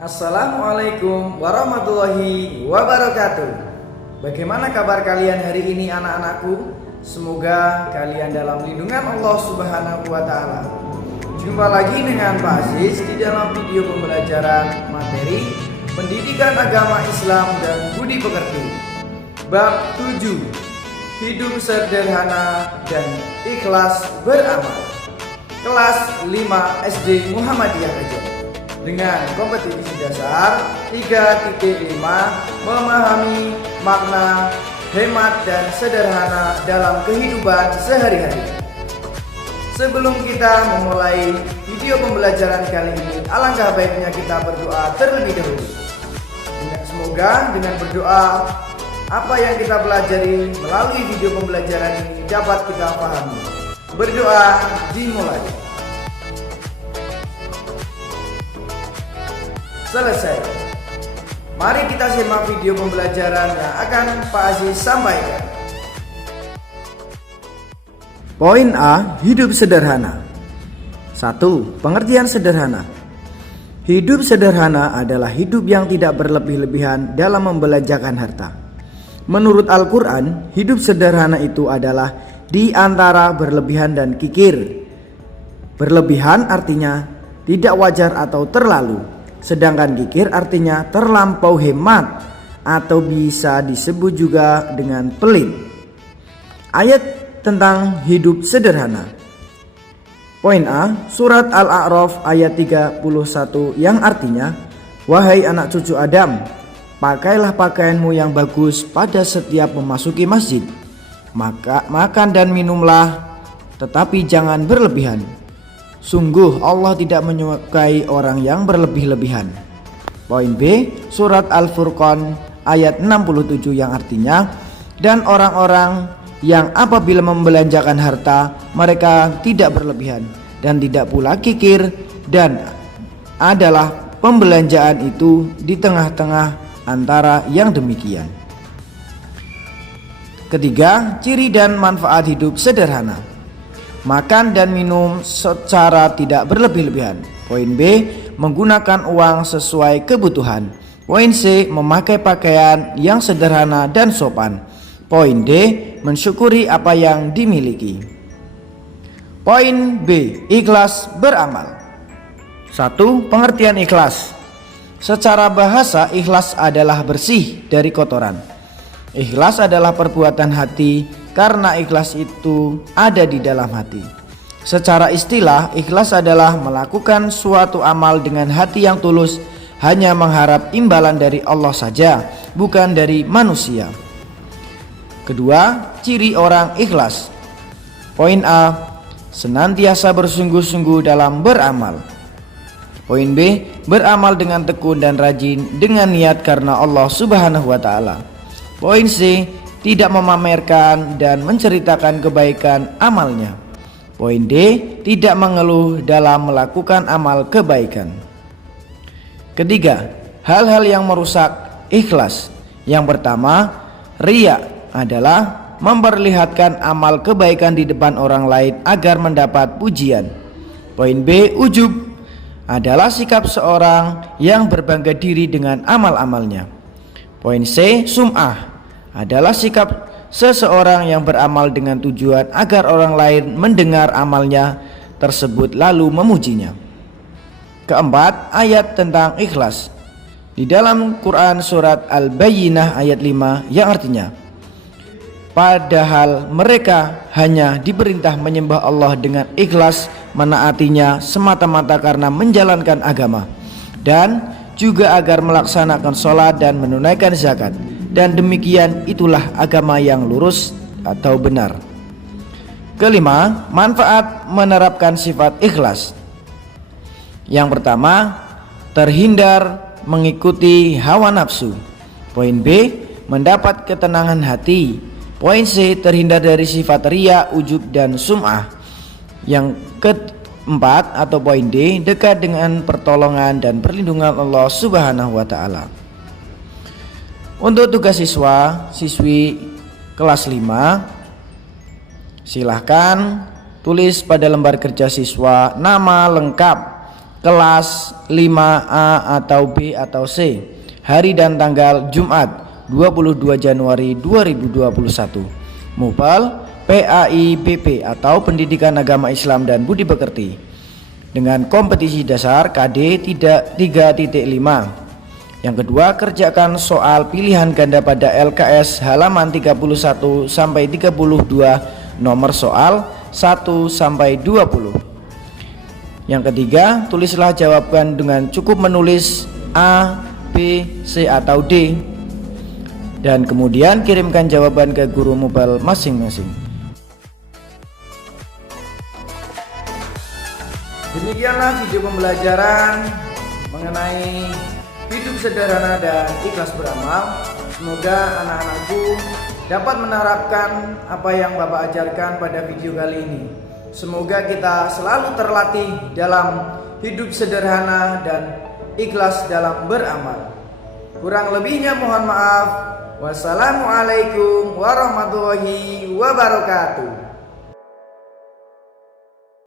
Assalamualaikum warahmatullahi wabarakatuh. Bagaimana kabar kalian hari ini anak-anakku? Semoga kalian dalam lindungan Allah Subhanahu wa Ta'ala. Jumpa lagi dengan Pak Aziz di dalam video pembelajaran materi Pendidikan Agama Islam dan Budi Pekerti. Bab 7, Hidup Sederhana dan Ikhlas Beramal. Kelas 5 SD Muhammadiyah Kejar. Dengan kompetisi dasar 3.5 memahami makna hemat dan sederhana dalam kehidupan sehari-hari. Sebelum kita memulai video pembelajaran kali ini, alangkah baiknya kita berdoa terlebih dahulu. Semoga dengan berdoa apa yang kita pelajari melalui video pembelajaran ini dapat kita pahami. Berdoa dimulai. Selesai. Mari kita simak video pembelajaran yang akan Pak Aziz sampaikan. Poin A, hidup sederhana. 1. Pengertian sederhana. Hidup sederhana adalah hidup yang tidak berlebih-lebihan dalam membelanjakan harta. Menurut Al-Quran, hidup sederhana itu adalah di antara berlebihan dan kikir. Berlebihan artinya tidak wajar atau terlalu. Sedangkan kikir artinya terlampau hemat atau bisa disebut juga dengan pelit. Ayat tentang hidup sederhana. Poin A, surat Al-A'raf ayat 31 yang artinya, wahai anak cucu Adam, pakailah pakaianmu yang bagus pada setiap memasuki masjid. Maka makan dan minumlah, tetapi jangan berlebihan. Sungguh Allah tidak menyukai orang yang berlebih-lebihan. Poin B, surat Al-Furqan ayat 67 yang artinya, dan orang-orang yang apabila membelanjakan harta mereka tidak berlebihan dan tidak pula kikir, dan adalah pembelanjaan itu di tengah-tengah antara yang demikian. Ketiga, ciri dan manfaat hidup sederhana. Makan dan minum secara tidak berlebih-lebihan. Poin B, menggunakan uang sesuai kebutuhan. Poin C, memakai pakaian yang sederhana dan sopan. Poin D, mensyukuri apa yang dimiliki. Poin B, ikhlas beramal. 1. Pengertian ikhlas. Secara bahasa, ikhlas adalah bersih dari kotoran. Ikhlas adalah perbuatan hati, karena ikhlas itu ada di dalam hati. Secara istilah, ikhlas adalah melakukan suatu amal dengan hati yang tulus, hanya mengharap imbalan dari Allah saja, bukan dari manusia. Kedua, ciri orang ikhlas. Poin A, senantiasa bersungguh-sungguh dalam beramal. Poin B, beramal dengan tekun dan rajin dengan niat karena Allah Subhanahu wa Ta'ala. Poin C, tidak memamerkan dan menceritakan kebaikan amalnya. Poin D, tidak mengeluh dalam melakukan amal kebaikan. Ketiga, hal-hal yang merusak ikhlas. Yang pertama, riya adalah memperlihatkan amal kebaikan di depan orang lain agar mendapat pujian. Poin B, ujub adalah sikap seorang yang berbangga diri dengan amal-amalnya. Poin C, sum'ah adalah sikap seseorang yang beramal dengan tujuan agar orang lain mendengar amalnya tersebut lalu memujinya. Keempat, ayat tentang ikhlas. Di dalam Quran surat Al-Bayyinah ayat 5 yang artinya, padahal mereka hanya diperintah menyembah Allah dengan ikhlas, menaatinya semata-mata karena menjalankan agama, dan juga agar melaksanakan sholat dan menunaikan zakat, dan demikian itulah agama yang lurus atau benar. Kelima, manfaat menerapkan sifat ikhlas. Yang pertama, terhindar mengikuti hawa nafsu. Poin B, mendapat ketenangan hati. Poin C, terhindar dari sifat riya, ujub dan sum'ah. Yang keempat atau poin D, dekat dengan pertolongan dan perlindungan Allah Subhanahu wa Ta'ala. Untuk tugas siswi kelas 5, silahkan tulis pada lembar kerja siswa nama lengkap kelas 5A atau B atau C. Hari dan tanggal Jumat 22 Januari 2021. Mupal PAIBP atau Pendidikan Agama Islam dan Budi Pekerti. Dengan kompetisi dasar KD 3.5. Yang kedua, kerjakan soal pilihan ganda pada LKS halaman 31 sampai 32, nomor soal 1 sampai 20. Yang ketiga, tulislah jawaban dengan cukup menulis A, B, C atau D, dan kemudian kirimkan jawaban ke guru mobile masing-masing. Demikianlah video pembelajaran mengenai hidup sederhana dan ikhlas beramal. Semoga anak-anakku dapat menerapkan apa yang Bapak ajarkan pada video kali ini. Semoga kita selalu terlatih dalam hidup sederhana dan ikhlas dalam beramal. Kurang lebihnya mohon maaf. Wassalamualaikum warahmatullahi wabarakatuh.